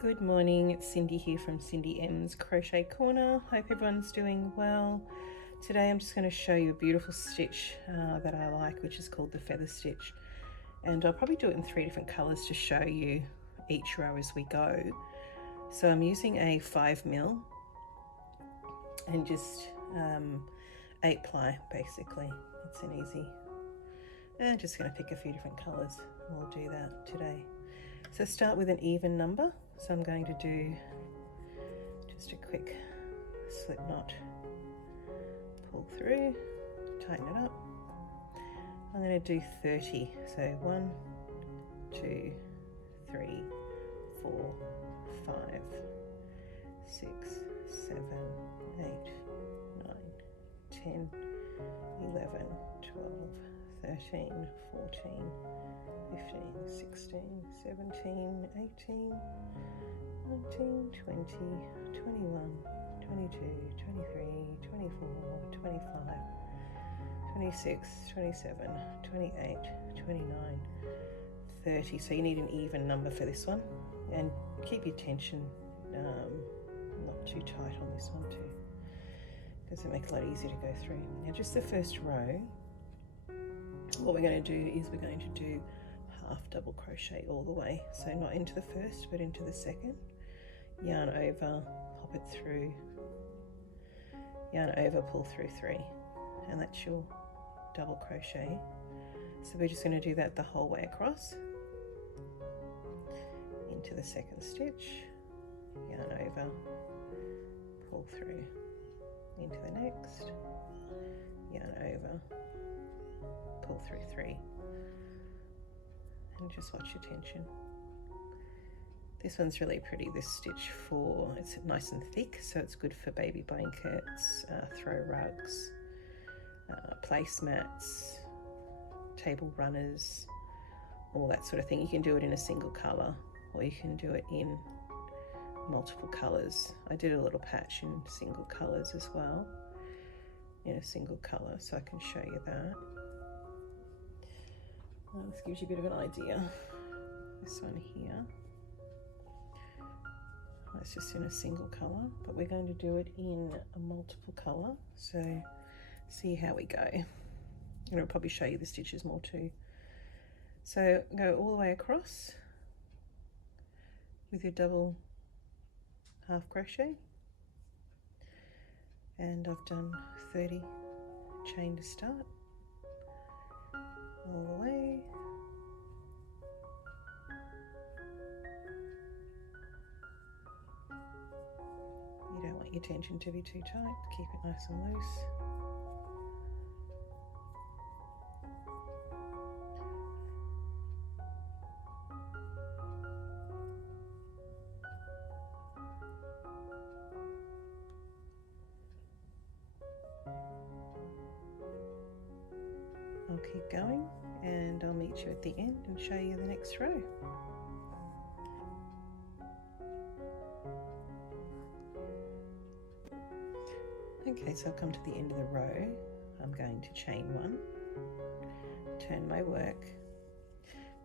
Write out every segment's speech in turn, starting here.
Good morning, it's Cindy here from Cindy M's Crochet Corner. Hope everyone's doing well. Today I'm just going to show you a beautiful stitch that I like, which is called the feather stitch. And I'll probably do it in 3 different colours to show you each row as we go. So I'm using a 5mm and just 8 ply basically. It's an easy. And I'm just going to pick a few different colours. We'll do that today. So start with an even number. So I'm going to do just a quick slip knot, pull through, tighten it up. I'm going to do 30. So 1, 2, 3, 4, 5, 6, 7, 8, 9, 10, 11, 12, 13, 14, 15, 16, 17, 18, 19, 20, 21, 22, 23, 24, 25, 26, 27, 28, 29, 30. So you need an even number for this one, and keep your tension not too tight on this one too, because it makes it a lot easier to go through. Now just the first row, what we're going to do is we're going to do half double crochet all the way, so not into the first but into the second. Yarn over, hop it through, yarn over, pull through 3, and that's your double crochet. So we're just going to do that the whole way across into the second stitch, yarn over, pull through into the next, yarn over, pull through 3, and just watch your tension. This one's really pretty, this stitch, it's nice and thick, so it's good for baby blankets, throw rugs, placemats, table runners, all that sort of thing. You can do it in a single colour, or you can do it in multiple colours. I did a little patch in single colours as well, in a single colour, so I can show you that. This gives you a bit of an idea. This one here, it's just in a single colour, but we're going to do it in a multiple colour, so see how we go. And I'll probably show you the stitches more too. So go all the way across with your double half crochet, and I've done 30 chain to start, all the way. You don't want your tension to be too tight, keep it nice and loose. I'll keep going and I'll meet you at the end and show you the next row. Okay, so I've come to the end of the row. I'm going to chain 1, turn my work.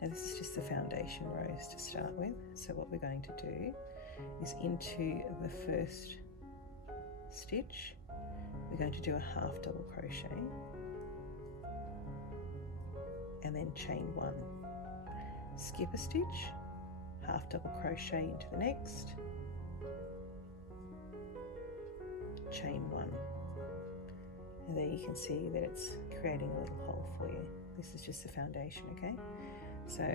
Now this is just the foundation rows to start with. So what we're going to do is into the first stitch, we're going to do a half double crochet, and then chain 1, skip a stitch, half double crochet into the next, chain 1, and there you can see that it's creating a little hole for you. This is just the foundation, okay? So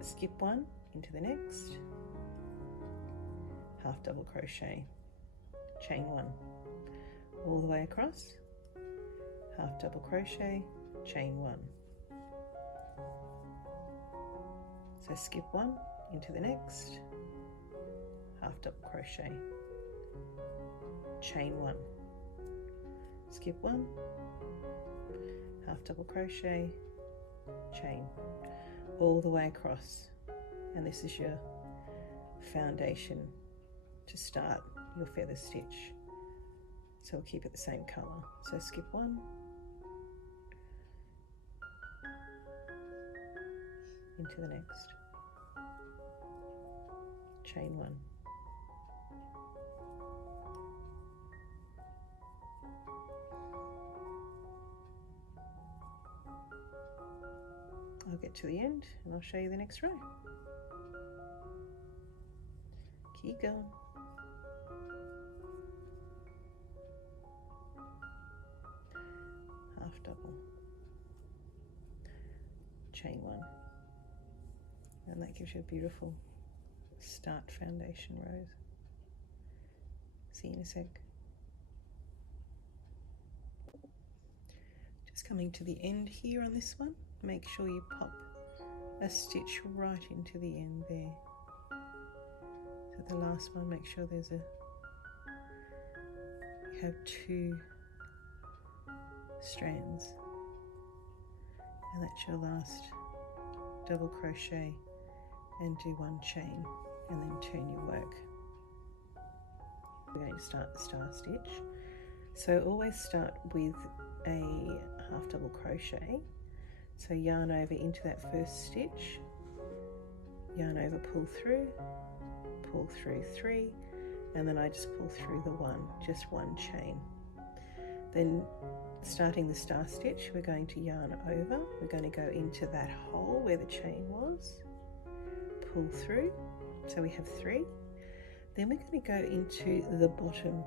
skip 1 into the next, half double crochet, chain 1, all the way across, half double crochet, chain 1. So skip 1 into the next, half double crochet, chain 1, skip 1, half double crochet, chain, all the way across. And this is your foundation to start your feather stitch. So we'll keep it the same colour. So skip 1, into the next, chain 1. I'll get to the end and I'll show you the next row. Keep going. Half double, chain 1, and that gives you a beautiful start foundation rows. See you in a sec. Just coming to the end here on this one, make sure you pop a stitch right into the end there. So the last one, make sure you have 2 strands, and that's your last double crochet, and do 1 chain and then turn your work. We're going to start the star stitch, so always start with a half double crochet. So yarn over into that first stitch, yarn over, pull through 3, and then I just pull through the 1, just 1 chain. Then starting the star stitch, we're going to yarn over, we're going to go into that hole where the chain was, pull through, so we have 3. Then we're going to go into the bottom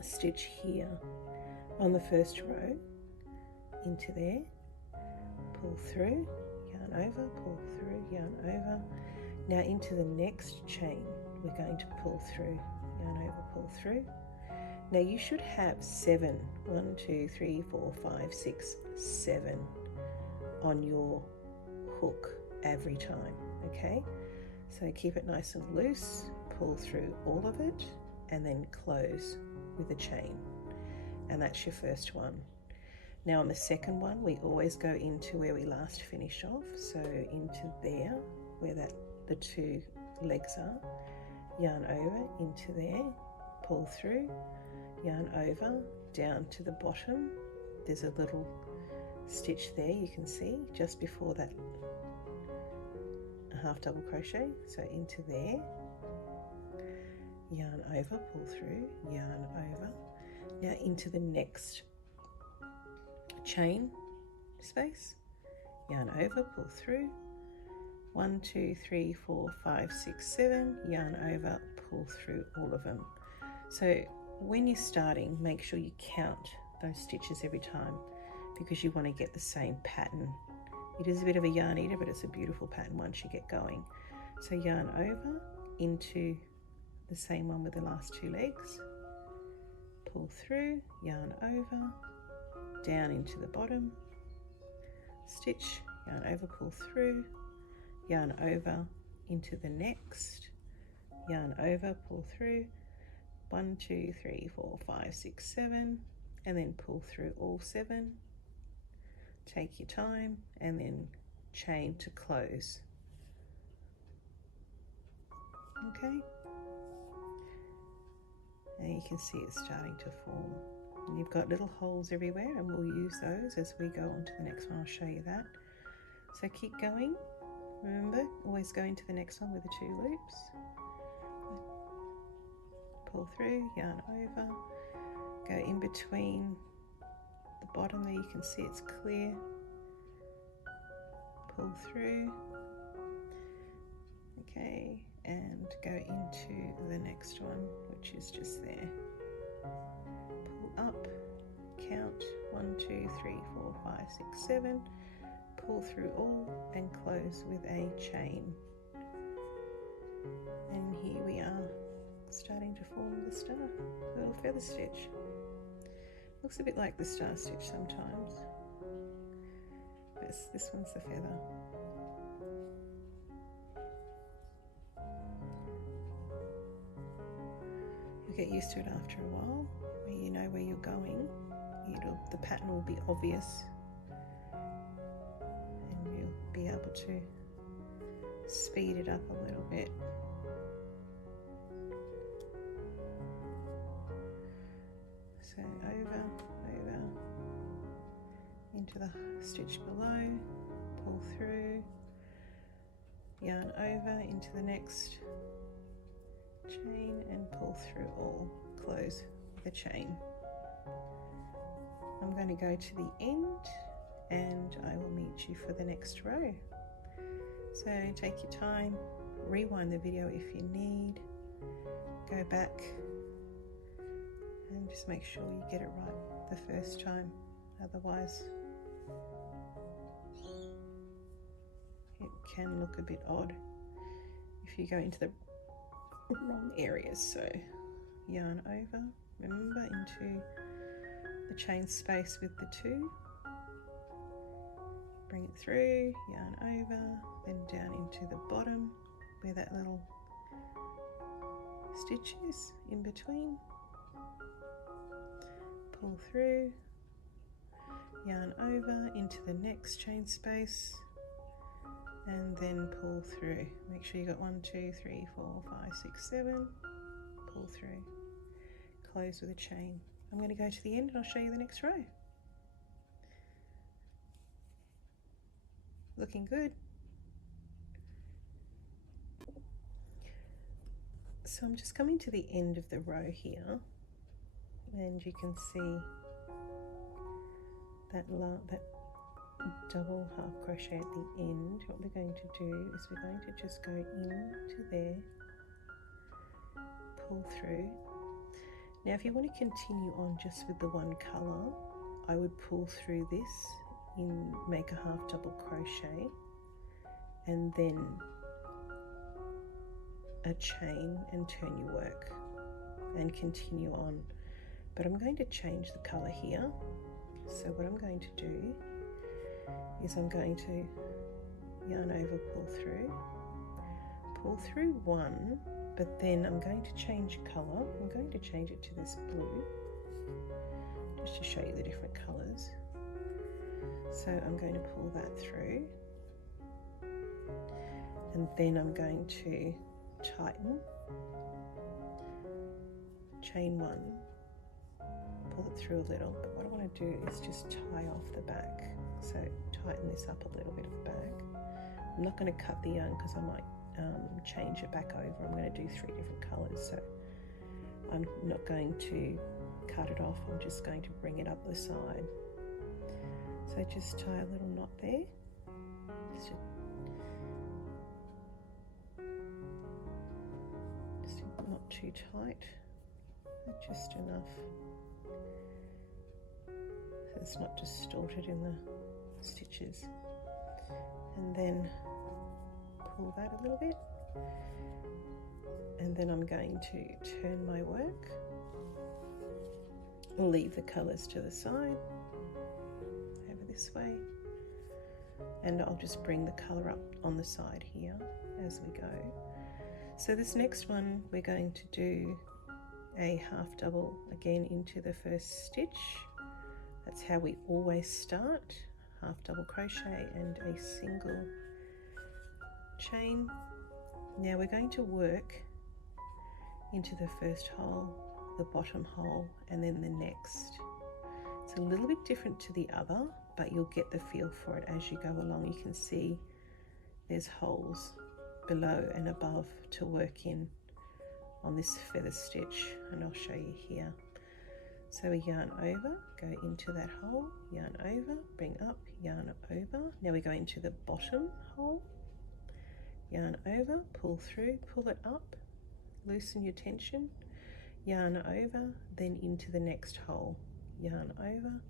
stitch here on the first row, into there, pull through, yarn over, pull through, yarn over. Now into the next chain, we're going to pull through, yarn over, pull through. Now you should have 7, 1, 2, 3, 4, 5, 6, 7 on your hook every time, okay? So keep it nice and loose, pull through all of it, and then close with a chain. And that's your first one. Now on the second one, we always go into where we last finished off, so into there, where the 2 legs are, yarn over into there, pull through, yarn over, down to the bottom. There's a little stitch there you can see just before that half double crochet, so into there, yarn over, pull through, yarn over. Now into the next chain space, yarn over, pull through, 1, 2, 3, 4, 5, 6, 7, yarn over, pull through all of them. So when you're starting, make sure you count those stitches every time, because you want to get the same pattern. It is a bit of a yarn eater, but it's a beautiful pattern once you get going. So yarn over into the same one with the last 2 legs, pull through, yarn over, down into the bottom, stitch, yarn over, pull through, yarn over into the next, yarn over, pull through, 1, 2, 3, 4, 5, 6, 7, and then pull through all 7. Take your time and then chain to close. Okay, and you can see it's starting to form. And you've got little holes everywhere, and we'll use those as we go on to the next one. I'll show you that. So keep going. Remember, always go into the next one with the 2 loops. Pull through, yarn over, go in between the bottom there, you can see it's clear, pull through, okay, and go into the next one, which is just there. Pull up, count 1, 2, 3, 4, 5, 6, 7, pull through all and close with a chain. And here we are, starting to form the star, the little feather stitch. Looks a bit like the star stitch sometimes, but this one's the feather. You'll get used to it after a while, where you know where you're going. The pattern will be obvious, and you'll be able to speed it up a little bit. So over, into the stitch below, pull through, yarn over into the next chain and pull through all, close the chain. I'm going to go to the end and I will meet you for the next row. So take your time, rewind the video if you need, go back and just make sure you get it right the first time, otherwise it can look a bit odd if you go into the wrong areas. So yarn over, remember, into the chain space with the 2, bring it through, yarn over, then down into the bottom where that little stitch is in between, pull through, yarn over into the next chain space, and then pull through. Make sure you got 1, 2, 3, 4, 5, 6, 7, pull through, close with a chain. I'm going to go to the end and I'll show you the next row. Looking good. So I'm just coming to the end of the row here, and you can see that double half crochet at the end. What we're going to do is we're going to just go into there, pull through. Now if you want to continue on just with the one colour, I would pull through this, make a half double crochet and then a chain and turn your work and continue on. But I'm going to change the colour here. So what I'm going to do is I'm going to yarn over, pull through 1, but then I'm going to change colour. I'm going to change it to this blue just to show you the different colours. So I'm going to pull that through, and then I'm going to tighten, chain 1, pull it through a little, but what I want to do is just tie off the back. So tighten this up a little bit at the back. I'm not going to cut the yarn because I might change it back over. I'm going to do 3 different colours, so I'm not going to cut it off, I'm just going to bring it up the side. So just tie a little knot there, just not too tight, but just enough so it's not distorted in the stitches. And then pull that a little bit, and then I'm going to turn my work, leave the colours to the side over this way, and I'll just bring the colour up on the side here as we go. So this next one we're going to do a half double again into the first stitch. That's how we always start, half double crochet and a single chain. Now we're going to work into the first hole, the bottom hole, and then the next. It's a little bit different to the other, but you'll get the feel for it as you go along. You can see there's holes below and above to work in on this feather stitch, and I'll show you here. So we yarn over, go into that hole, yarn over, bring up, yarn over. Now we go into the bottom hole, yarn over, pull through, pull it up, loosen your tension, yarn over, then into the next hole, yarn over,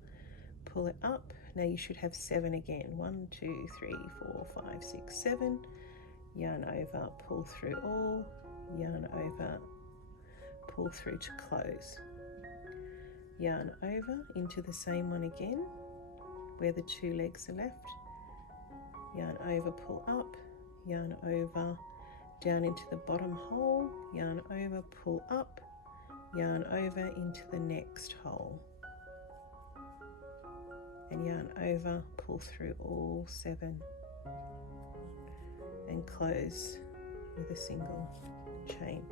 pull it up. Now you should have 7 again, 1, 2, 3, 4, 5, 6, 7, yarn over, pull through all, yarn over, pull through to close, yarn over into the same one again where the 2 legs are left, yarn over, pull up, yarn over, down into the bottom hole, yarn over, pull up, yarn over into the next hole, and yarn over, pull through all 7 and close with a single chain.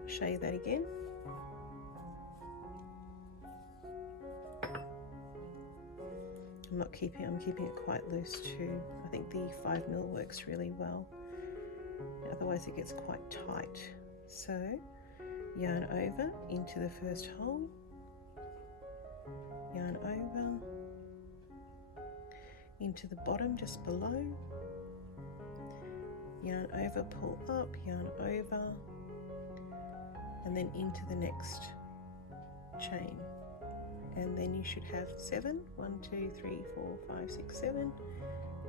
I'll show you that again. I'm keeping it quite loose too. I think the 5mm works really well. Otherwise it gets quite tight So yarn over into the first hole, yarn over into the bottom just below, yarn over, pull up, yarn over, and then into the next chain. And then you should have 7, 1, 2, 3, 4, 5, 6, 7,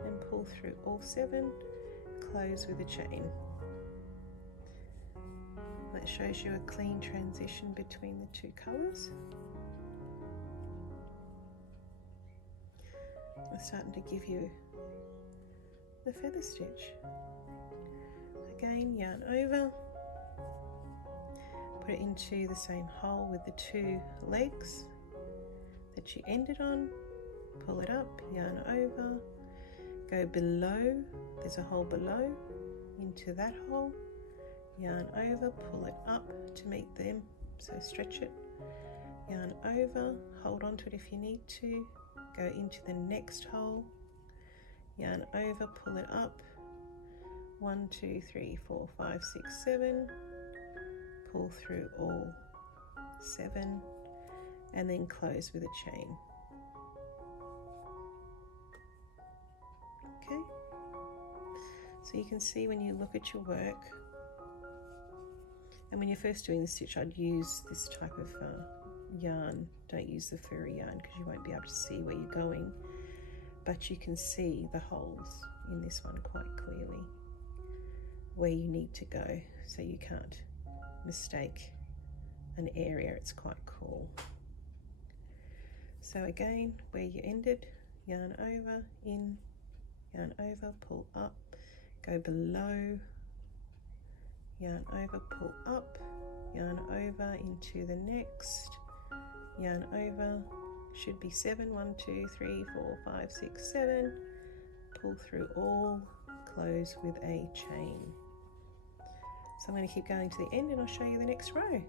and pull through all 7, close with a chain. That shows you a clean transition between the two colours. I'm starting to give you the feather stitch. Again, yarn over, put it into the same hole with the 2 legs that you ended on, pull it up, yarn over, go below, there's a hole below, into that hole, yarn over, pull it up to meet them, so stretch it, yarn over, hold on to it if you need to, go into the next hole, yarn over, pull it up, 1, 2, 3, 4, 5, 6, 7, pull through all 7, and then close with a chain. Okay, so you can see when you look at your work, and when you're first doing the stitch, I'd use this type of yarn. Don't use the furry yarn because you won't be able to see where you're going, but you can see the holes in this one quite clearly, where you need to go, so you can't mistake an area. It's quite cool. So again, where you ended, yarn over, in, yarn over, pull up, go below, yarn over, pull up, yarn over into the next, yarn over, should be 7, 1, 2, 3, 4, 5, 6, 7, pull through all, close with a chain. So I'm going to keep going to the end and I'll show you the next row.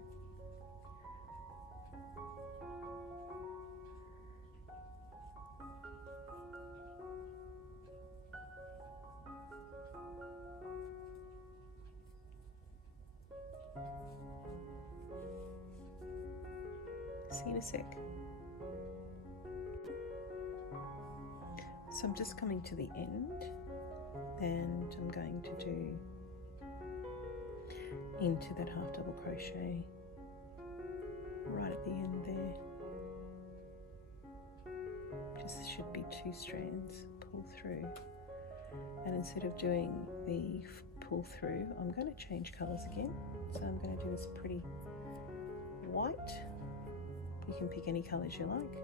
See you in a sec. So I'm just coming to the end and I'm going to do into that half double crochet right at the end there. Just should be 2 strands, pull through, and instead of doing the pull through, I'm going to change colours again. So I'm going to do this pretty white. You can pick any colours you like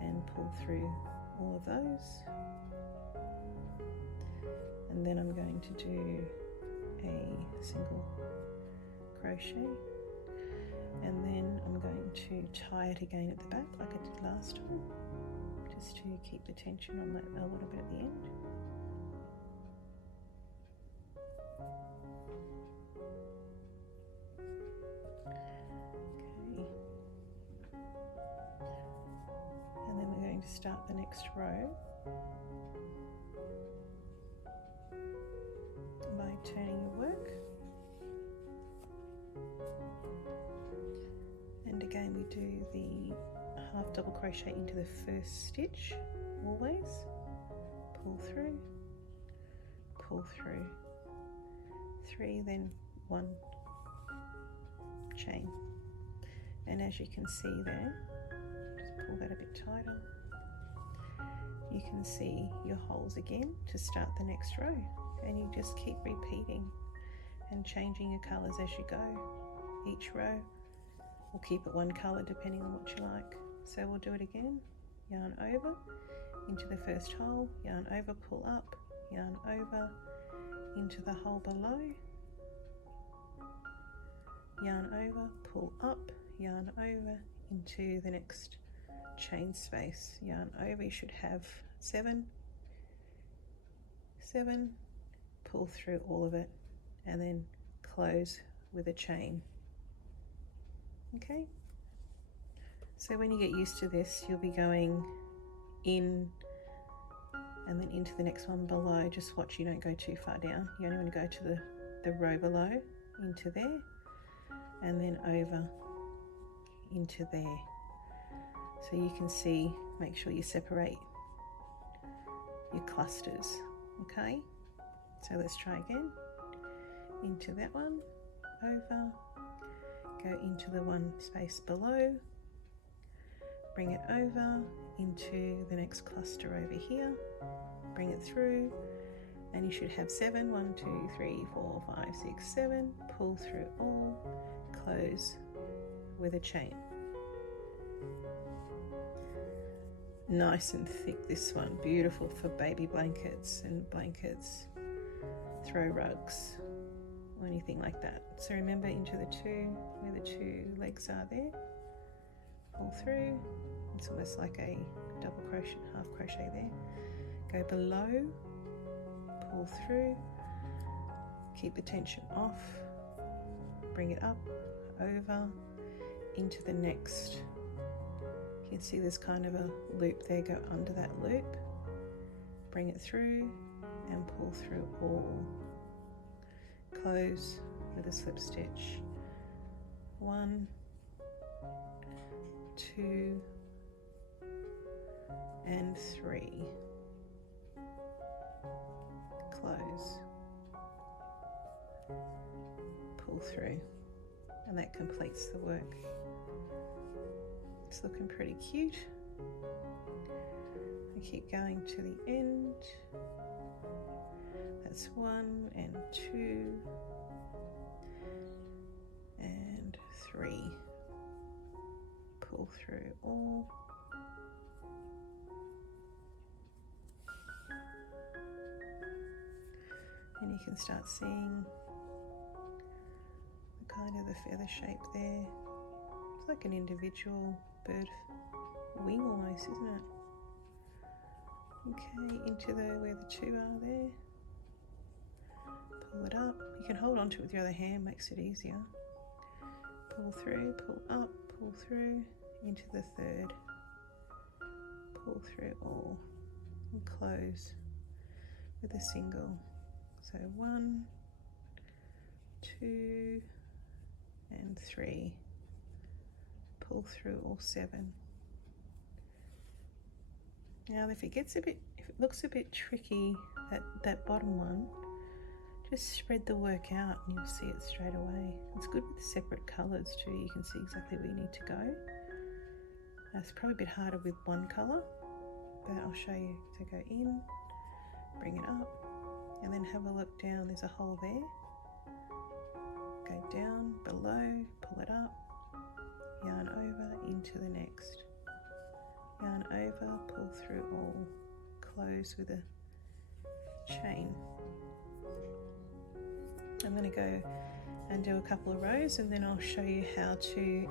and pull through all of those, and then I'm going to do a single crochet, and then I'm going to tie it again at the back like I did last time, just to keep the tension on that a little bit at the end. To start the next row by turning your work, and again we do the half double crochet into the first stitch always, pull through, 3, then 1 chain, and as you can see there, just pull that a bit tighter. You can see your holes again to start the next row, and you just keep repeating and changing your colours as you go. Each row we'll keep it 1 colour depending on what you like. So we'll do it again, yarn over into the first hole, yarn over, pull up, yarn over into the hole below, yarn over, pull up, yarn over into the next chain space, yarn over. You should have 7, pull through all of it, and then close with a chain. Okay, so when you get used to this, you'll be going in and then into the next one below. Just watch you don't go too far down. You only want to go to the row below into there, and then over into there. So you can see, make sure you separate your clusters, okay? So let's try again. Into that one, over, go into the one space below, bring it over into the next cluster over here, bring it through, and you should have 7. 1, 2, 3, 4, 5, 6, 7. Pull through all, close with a chain. Nice and thick, this one. Beautiful for baby blankets and blankets, throw rugs, or anything like that. So remember, into the two, where the two legs are there, pull through. It's almost like a double crochet, half crochet there. Go below, pull through, keep the tension off, bring it up, over, into the next. You can see there's kind of a loop there, go under that loop, bring it through and pull through all. Close with a slip stitch. 1, 2, and 3. Close. Pull through. And that completes the work. It's looking pretty cute. I keep going to the end. That's 1 and 2 and 3. Pull through all. And you can start seeing the kind of the feather shape there. It's like an individual bird wing almost, isn't it? Okay, into where the two are there. Pull it up. You can hold on to it with your other hand, makes it easier. Pull through, pull up, pull through, into the third. Pull through all and close with a single. So 1, 2, and 3. Pull through all 7. Now if it looks a bit tricky, that bottom one, just spread the work out and you'll see it straight away. It's good with separate colours too, you can see exactly where you need to go. It's probably a bit harder with one colour, but I'll show you. So go in, bring it up, and then have a look down, there's a hole there. Go down, below, pull it up, yarn over, into the next. Yarn over, pull through all, close with a chain. I'm going to go and do a couple of rows and then I'll show you how to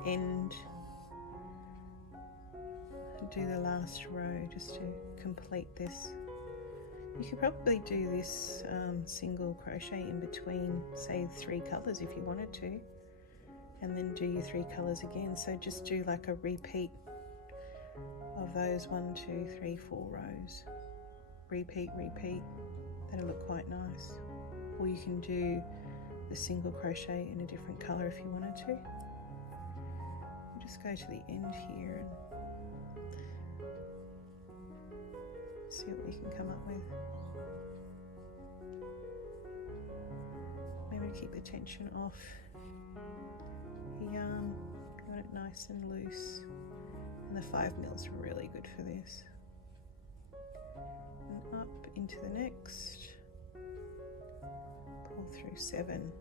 do the last row just to complete this. You could probably do this single crochet in between, say 3 colours if you wanted to, and then do your 3 colours again. So just do like a repeat of those 1, 2, 3, 4 rows. Repeat, repeat. That'll look quite nice. Or you can do the single crochet in a different colour if you wanted to. We'll just go to the end here and see what we can come up with. Maybe keep the tension off. Yarn, you want it nice and loose. And the 5 mils are really good for this. And up into the next. Pull through 7.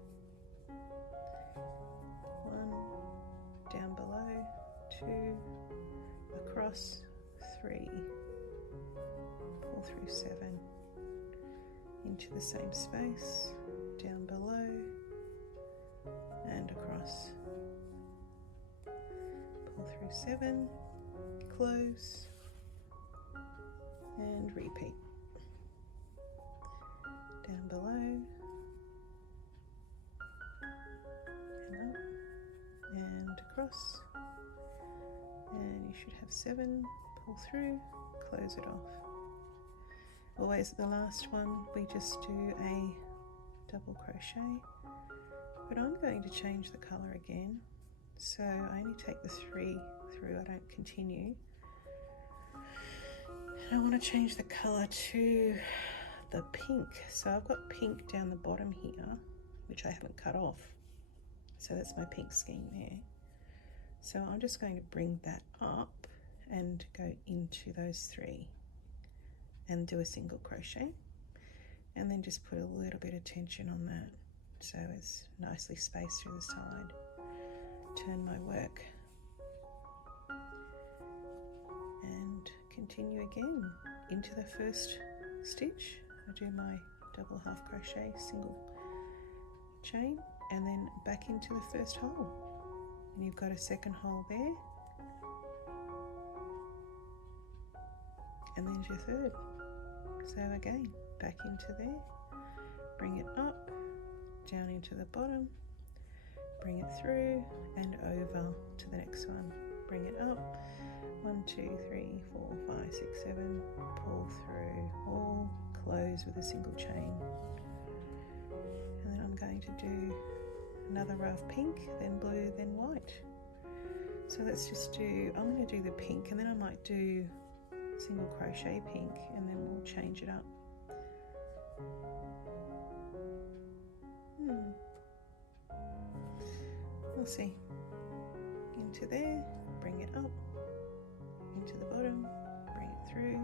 1, down below, 2, across, 3. Pull through 7. Into the same space, down below, and across. Pull through 7, close, and repeat. Down below, and up, and across, and you should have 7, pull through, close it off. Always at the last one we just do a double crochet but I'm going to change the colour again. So I only take the 3 through, I don't continue. And I want to change the colour to the pink. So I've got pink down the bottom here, which I haven't cut off. So that's my pink skein there. So I'm just going to bring that up and go into those 3 and do a single crochet, and then just put a little bit of tension on that so it's nicely spaced through the side. Turn my work and continue again into the first stitch. I do my double half crochet, single chain, and then back into the first hole, and you've got a second hole there, and then your third. So again, back into there, bring it up, down into the bottom, bring it through and over to the next one, bring it up, 1 2 3 4 5 6 7, pull through, all close with a single chain. And then I'm going to do another row of pink, then blue, then white. So let's just do, I'm going to do the pink, and then I might do single crochet pink, and then we'll change it up. We'll see. Into there, bring it up, into the bottom, bring it through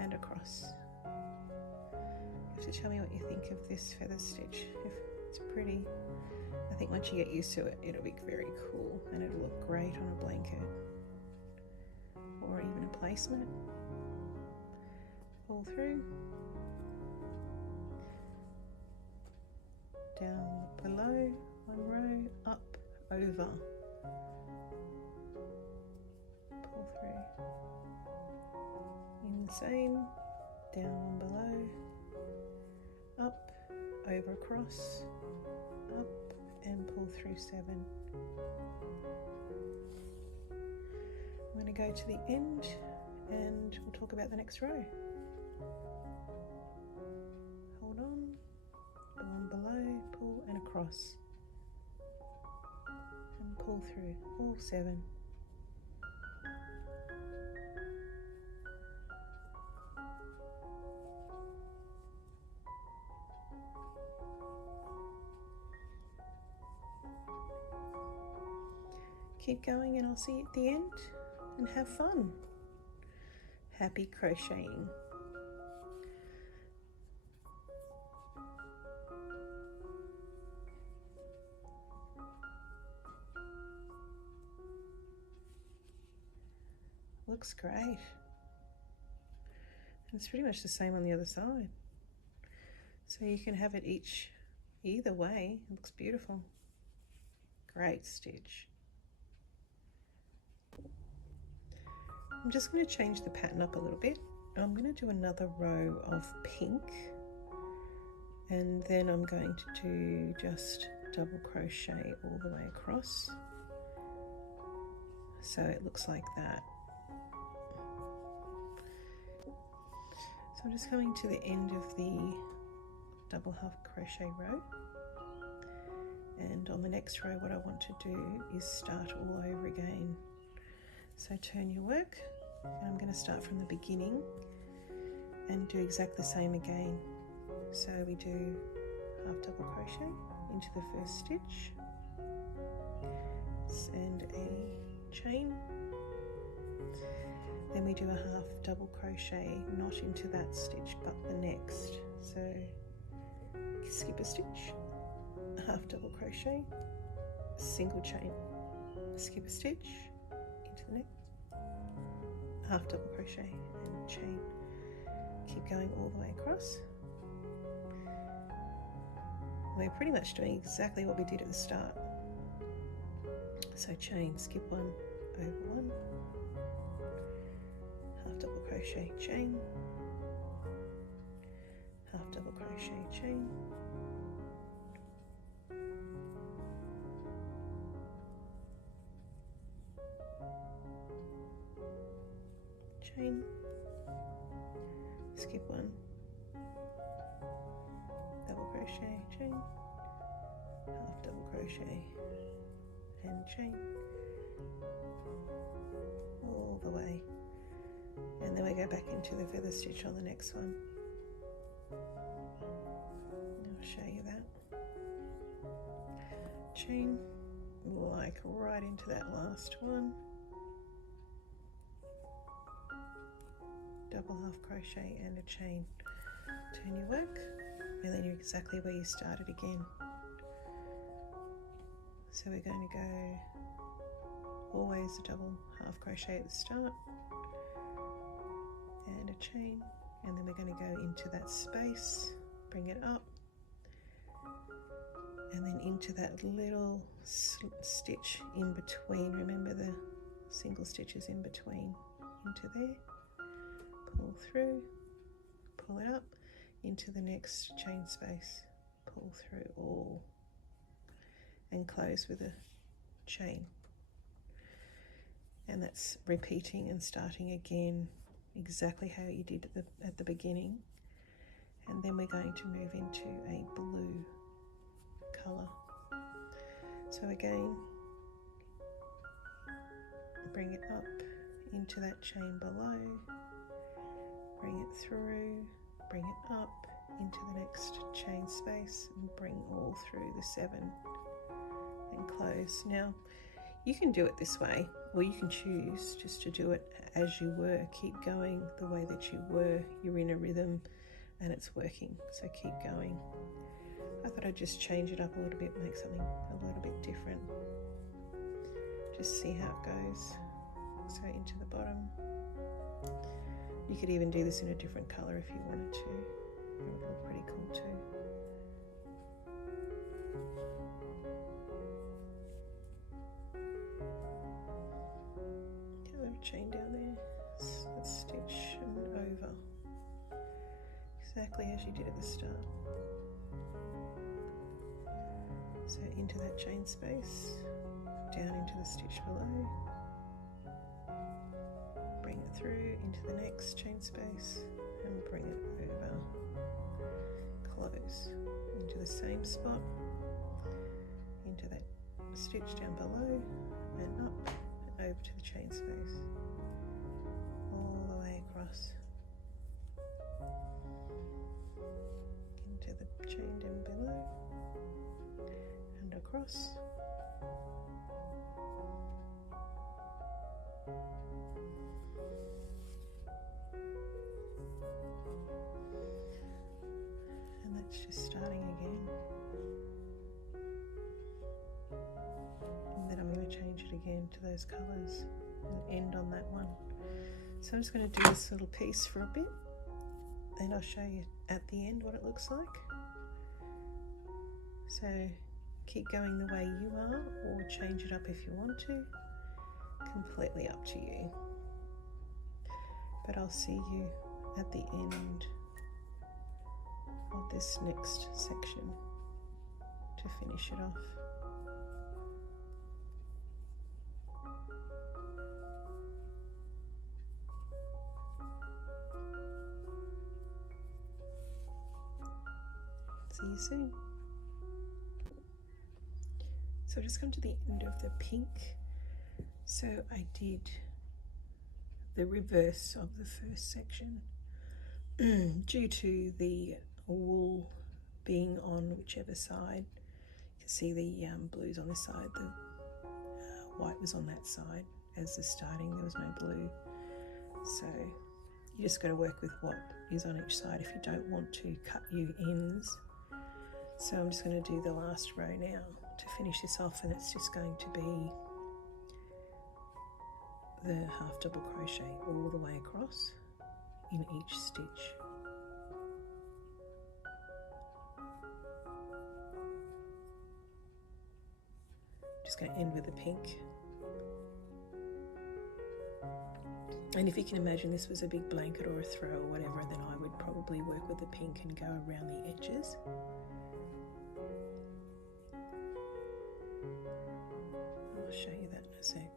and across. You have to tell me what you think of this feather stitch. If it's pretty, I think once you get used to it, it'll be very cool, and it'll look great on a blanket or even a placemat. Pull through, down below, 1 row, up, over, pull through, in the same, down 1 below, up, over, across, up, and pull through 7. I'm going to go to the end and we'll talk about the next row. Hold on, 1 below, pull and across, and pull through all 7. Keep going, and I'll see you at the end, and have fun. Happy crocheting. Looks great. And it's pretty much the same on the other side. So you can have it either way. It looks beautiful. Great stitch. I'm just going to change the pattern up a little bit. I'm going to do another row of pink, and then I'm going to do just double crochet all the way across. So it looks like that. So I'm just coming to the end of the double half crochet row, and on the next row what I want to do is start all over again. So turn your work, and I'm going to start from the beginning and do exactly the same again. So we do half double crochet into the first stitch and a chain, then we do a half double crochet not into that stitch but the next. So skip a stitch, half double crochet, single chain, skip a stitch into the next, half double crochet and chain. Keep going all the way across. We're pretty much doing exactly what we did at the start. So chain, skip 1, over 1, half double crochet, chain, half double crochet, chain, chain, skip 1, double crochet, chain, half double crochet and chain all the way, and then we go back into the feather stitch on the next one. I'll show you that. Chain like right into that last one, double half crochet and a chain. Turn your work, and then you're exactly where you started again. So we're going to go always a double half crochet at the start and a chain, and then we're going to go into that space, bring it up, and then into that little stitch in between. Remember the single stitches in between, into there, pull through, pull it up into the next chain space, pull through all, and close with a chain. And that's repeating and starting again exactly how you did at the beginning. And then we're going to move into a blue colour. So again, bring it up into that chain below, bring it through, bring it up into the next chain space, and bring all through the 7 and close. Now you can do it this way, or you can choose just to do it as you were. Keep going the way that you were. You're in a rhythm and it's working, so keep going. I thought I'd just change it up a little bit, make something a little bit different. Just see how it goes. So into the bottom. You could even do this in a different colour if you wanted to. It would look pretty cool too. Chain down there, let's stitch and over, exactly as you did at the start. So into that chain space, down into the stitch below, bring it through into the next chain space and bring it over, close into the same spot, into that stitch down below and up, over to the chain space, all the way across into the chain down below and across, and that's just starting again. And then I'm going to change it again to those colours and end on that one. So I'm just going to do this little piece for a bit, and I'll show you at the end what it looks like. So keep going the way you are, or change it up if you want to, completely up to you. But I'll see you at the end of this next section to finish it off. See you soon. So I've just come to the end of the pink. So I did the reverse of the first section due to the wool being on whichever side. You can see the blues on this side, the white was on that side. As the starting, there was no blue. So you just got to work with what is on each side if you don't want to cut your ends. So I'm just going to do the last row now to finish this off, and it's just going to be the half double crochet all the way across in each stitch. Just going to end with the pink. And if you can imagine this was a big blanket or a throw or whatever, then I would probably work with the pink and go around the edges. I'll show you that in a sec.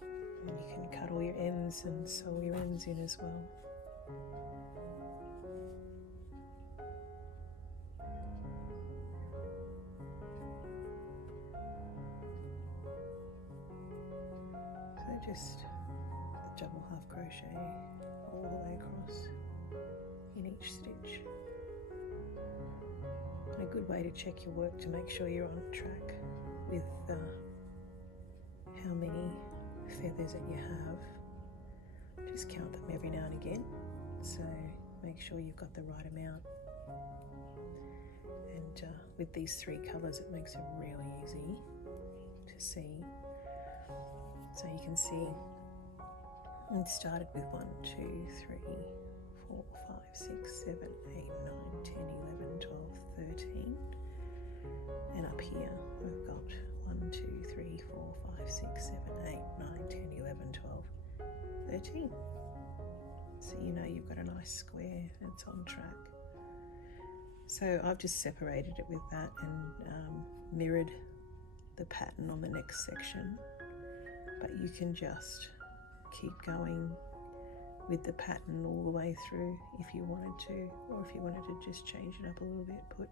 And you can cut all your ends and sew your ends in as well. just double half crochet all the way across in each stitch. And a good way to check your work to make sure you're on track with how many feathers that you have. Just count them every now and again, so make sure you've got the right amount. And with these three colours, it makes it really easy to see. So you can see it started with 1, 2, 3, 4, 5, 6, 7, 8, 9, 10, 11, 12, 13. And up here we've got 1, 2, 3, 4, 5, 6, 7, 8, 9, 10, 11, 12, 13. So you know you've got a nice square and it's on track. So I've just separated it with that and mirrored the pattern on the next section, but you can just keep going with the pattern all the way through if you wanted to, or if you wanted to just change it up a little bit, put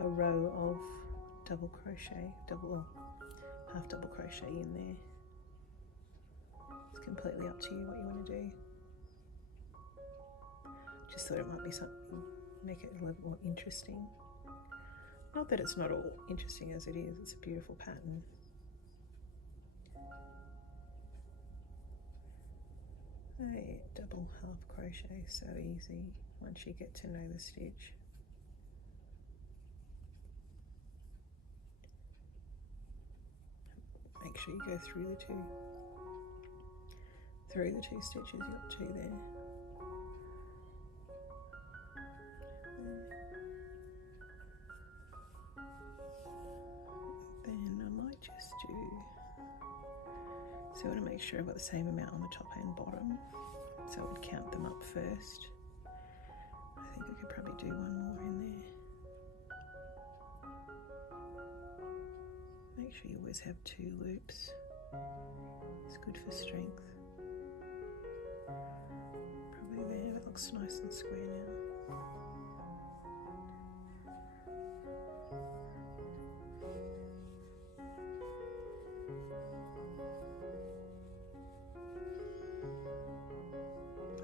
a row of double crochet, half double crochet in there. It's completely up to you what you want to do. Just thought it might be something, make it a little more interesting. Not that it's not all interesting as it is, it's a beautiful pattern. A double half crochet, so easy once you get to know the stitch. Make sure you go through the two stitches. You've got 2 there. Then I might just do, so I want to make sure I've got the same amount on the top and bottom, so I would count them up first. I think I could probably do 1 more in there. Make sure you always have 2 loops. It's good for strength. Probably there, that looks nice and square now.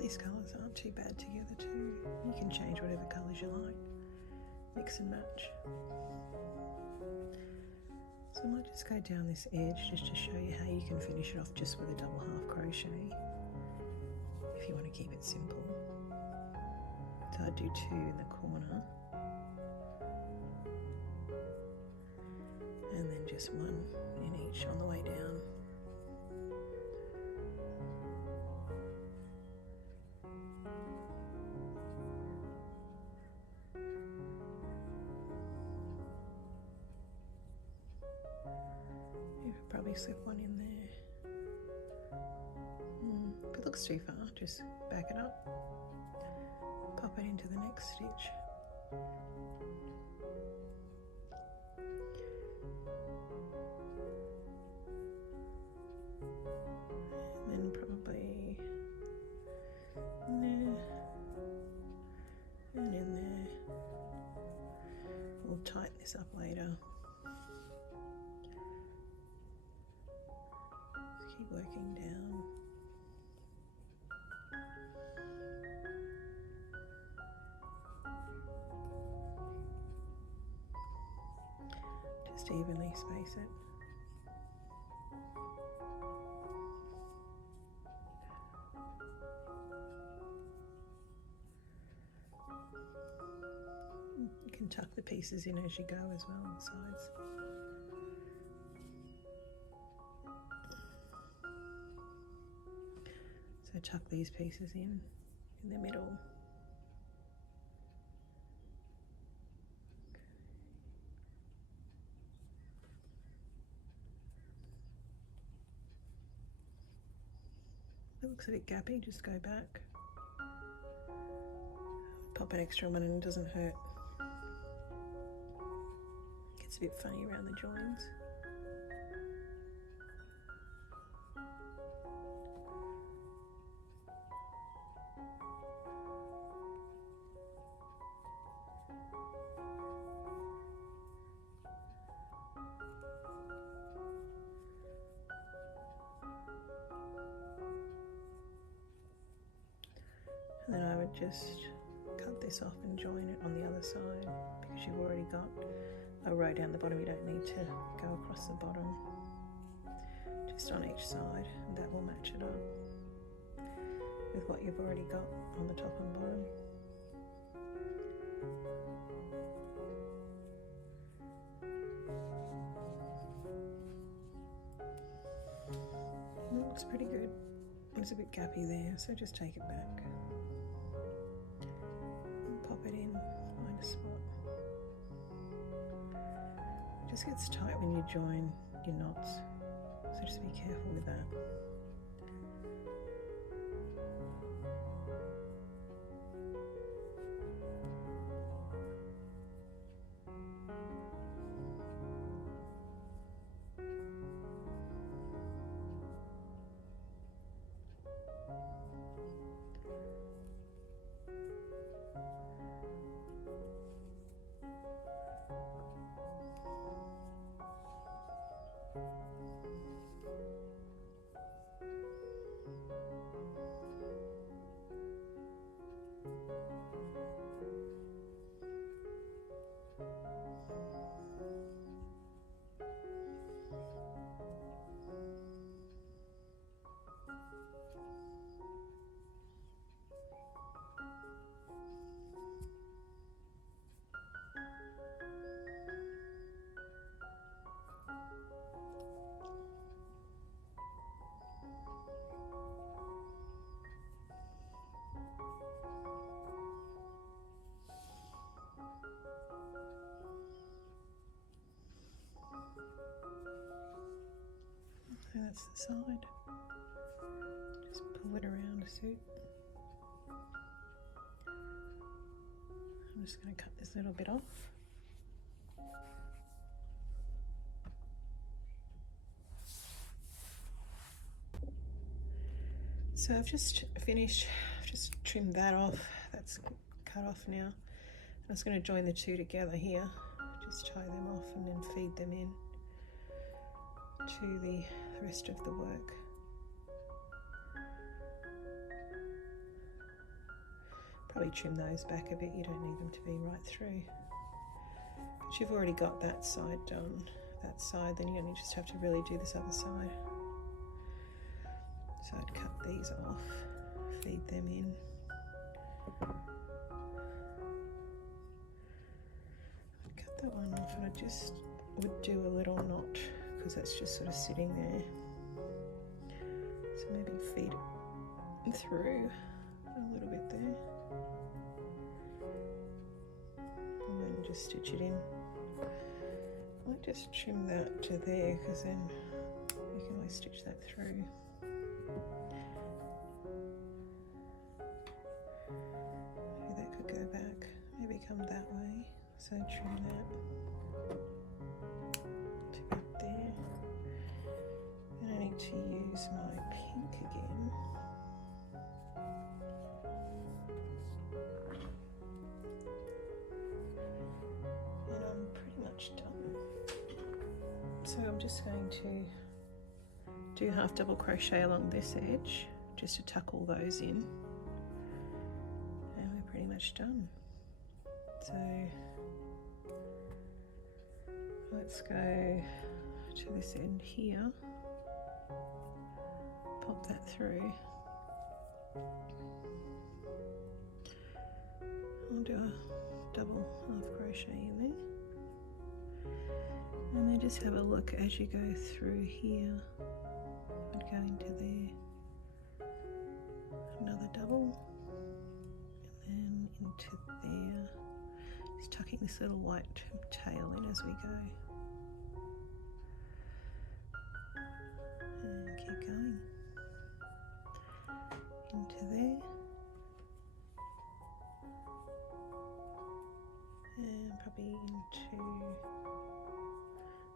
These colours aren't too bad together too. You can change whatever colours you like. Mix and match. So I might just go down this edge just to show you how you can finish it off just with a double half crochet if you want to keep it simple. So I do 2 in the corner and then just 1 in each on the way down. Probably slip 1 in there. If it looks too far, just back it up, pop it into the next stitch. And then probably in there and in there. We'll tighten this up later. Keep working down. Just evenly space it. You can tuck the pieces in as you go as well on the sides. So tuck these pieces in the middle. It looks a bit gappy, just go back. Pop an extra one and it doesn't hurt. Gets a bit funny around the joins. just cut this off and join it on the other side, because you've already got a row down the bottom. You don't need to go across the bottom, just on each side, and that will match it up with what you've already got on the top and bottom. Looks pretty good. It's a bit gappy there, so just take it back and pop it in, find a spot. It just gets tight when you join your knots, so just be careful with that. So that's the side. Just pull it around a suit. I'm just going to cut this little bit off. So I've just finished, I've just trimmed that off. That's cut off now. I'm just going to join the two together here. Just tie them off and then feed them in to the rest of the work. Probably trim those back a bit, you don't need them to be right through. But you've already got that side done, that side, then you only just have to really do this other side. So I'd cut these off, feed them in. I'd cut that one off and I just would do a little knot, because that's just sort of sitting there. So maybe feed it through a little bit there. And then just stitch it in. I might just trim that to there, because then you can always stitch that through. Maybe that could go back, maybe come that way. So trim that to about there. And I need to use my pink again. And I'm pretty much done. So I'm just going to do half double crochet along this edge just to tuck all those in, and we're pretty much done. So let's go to this end here, pop that through. I'll do a double half crochet in there, and then just have a look as you go through here. I'd go into there, another double, and then into there, just tucking this little white tail in as we go, and keep going into there, and probably into,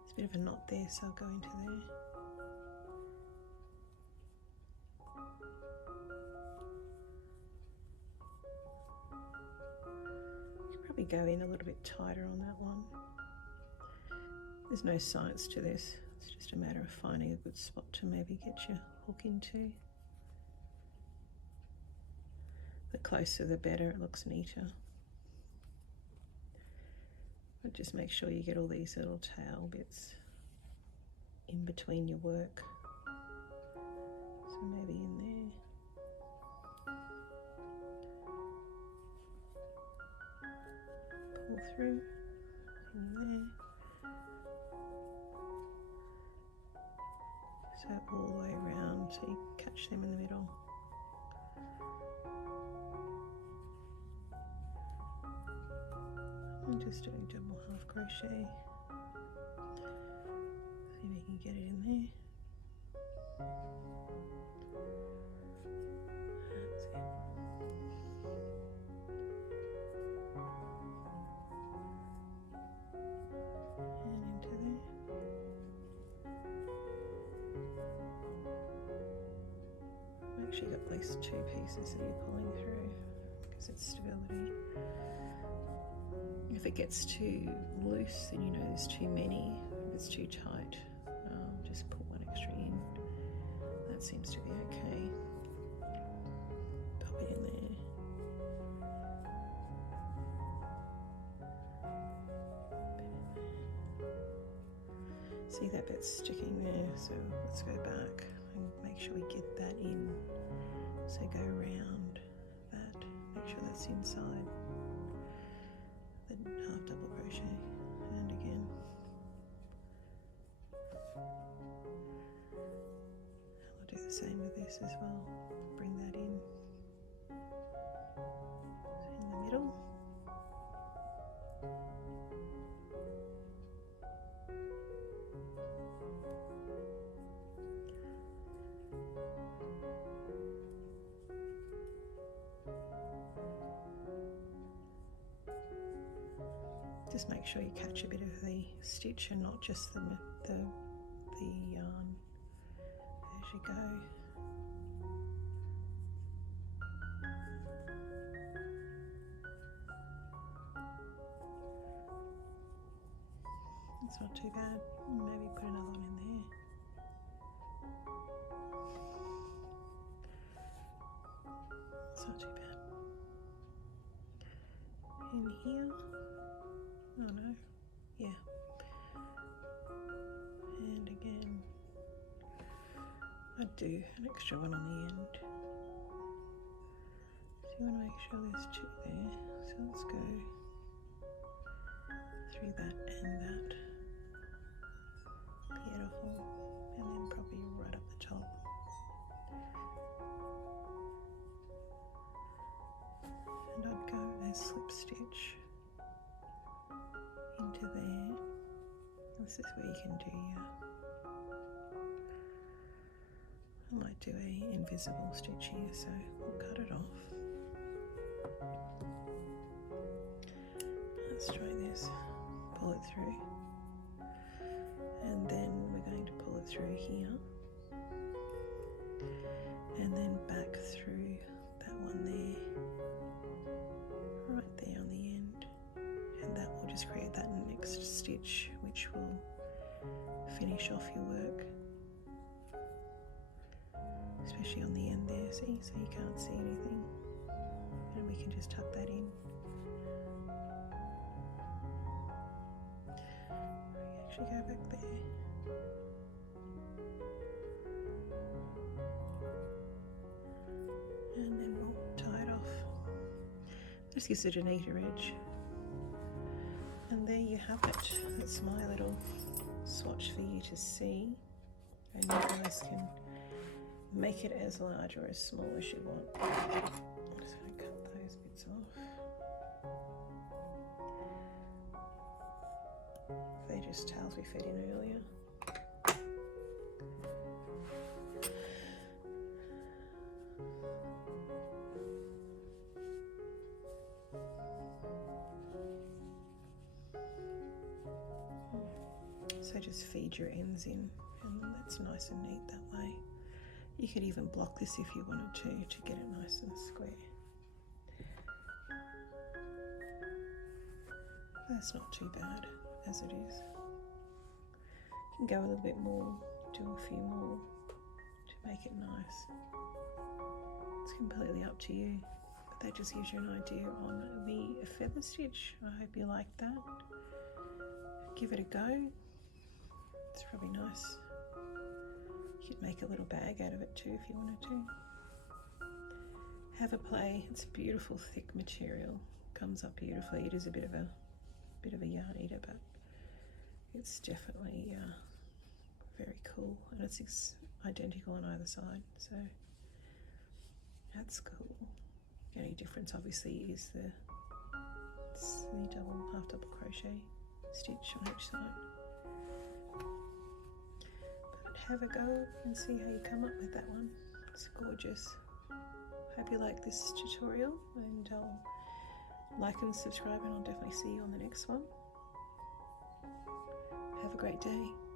there's a bit of a knot there, so I'll go into there. Go in a little bit tighter on that one. There's no science to this, it's just a matter of finding a good spot to maybe get your hook into. The closer the better, it looks neater. But just make sure you get all these little tail bits in between your work. So maybe in there. Pull through, in there. So all the way around, so you catch them in the middle. I'm just doing double half crochet. See if we can get it in there. That's it. And into there. Make sure you've got at least 2 pieces that you're pulling through because it's stability. If it gets too loose, then you know there's too many. If it's too tight, just put 1 extra in. That seems to be okay. Pop it in there. See that bit's sticking there, so let's go back and make sure we get that in. So go around that, make sure that's inside. Then half double crochet and again. I'll do the same with this as well. Bring that in. In the middle. Just make sure you catch a bit of the stitch and not just the yarn as you go. It's not too bad. Maybe put another one in there. It's not too bad. In here. Oh no, yeah. And again, I'd do an extra one on the end. So you want to make sure there's 2 there. So let's go through that and that. Beautiful. And then probably right up the top. And I'd go a slip stitch into there. This is where you can do your, I might do a invisible stitch here, so we'll cut it off. Let's try this. Pull it through. And then we're going to pull it through here. And then back through that one there. Right there on the end. And that will just create that next stitch, which will finish off your work, especially on the end there, see, so you can't see anything, and we can just tuck that in. We actually go back there. And then we'll tie it off. Just gives it a neater edge. And there you have it. That's my little swatch for you to see. And you guys can make it as large or as small as you want. I'm just going to cut those bits off. They're just tails we fed in earlier. So just feed your ends in, and that's nice and neat that way. You could even block this if you wanted to get it nice and square. That's not too bad as it is. You can go a little bit more, do a few more to make it nice. It's completely up to you, but that just gives you an idea on the feather stitch. I hope you like that. Give it a go. It's probably nice. You could make a little bag out of it too if you wanted to. Have a play. It's beautiful, thick material. Comes up beautifully. It is a bit of a yarn eater, but it's definitely very cool, and it's identical on either side, so that's cool. The only difference obviously is the half double crochet stitch on each side. But have a go and see how you come up with that one. It's gorgeous. Hope you like this tutorial, and I'll like and subscribe, and I'll definitely see you on the next one. Have a great day.